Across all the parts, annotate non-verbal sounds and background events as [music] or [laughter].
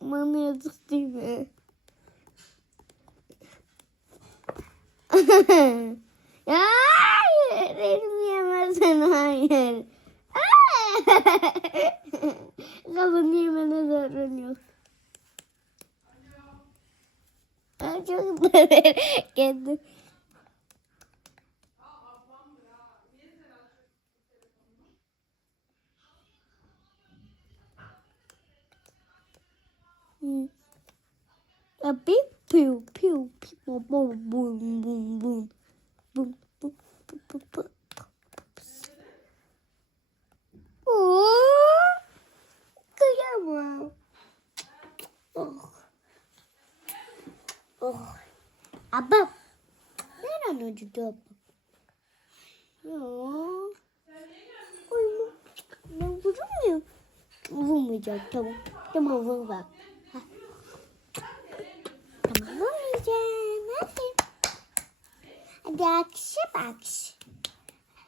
Bana yazık değil mi? hayır, elimi yemezsen hayır. Kafanı yemene zararın yok. Ay, Çok [laughs] da kendim. Hmm. A big pew pew pew boom boom boom boom boom Oh. Abam. Neden acıdı abam? Ben vurmuyorum. Vurmayacağım tamam. Tamam vur bak. Ha. Tamam vurmayacağım. Hadi. Hadi akış yap akış.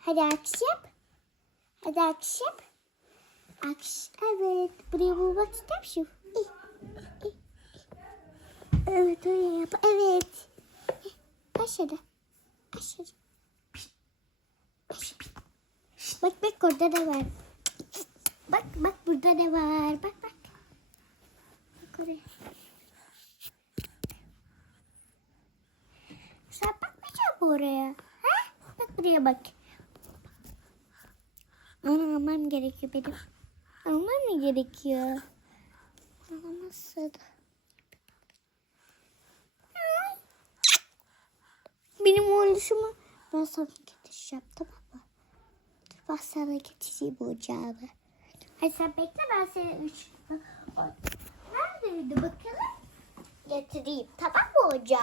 Hadi akış yap. Hadi akış yap. Akış evet. Buraya vurmak istemişim. İyi. İyi. Evet öyle yap. Evet. Aşağıda. Aşağıda. Bak bak orada ne var. Bak bak burada ne var. Bak bak. Bak oraya. Sen bakmayacak oraya? Ha? Bak buraya bak. Onu almam gerekiyor benim. Almam mı gerekiyor? Alamazsın. Benim oluşumu ben sana getireceğim tamam mı? Ben sana getireyim ocağını. Hadi sen bekle ben seni üç... Neredeydi bakalım? Getireyim tamam mı ocağı?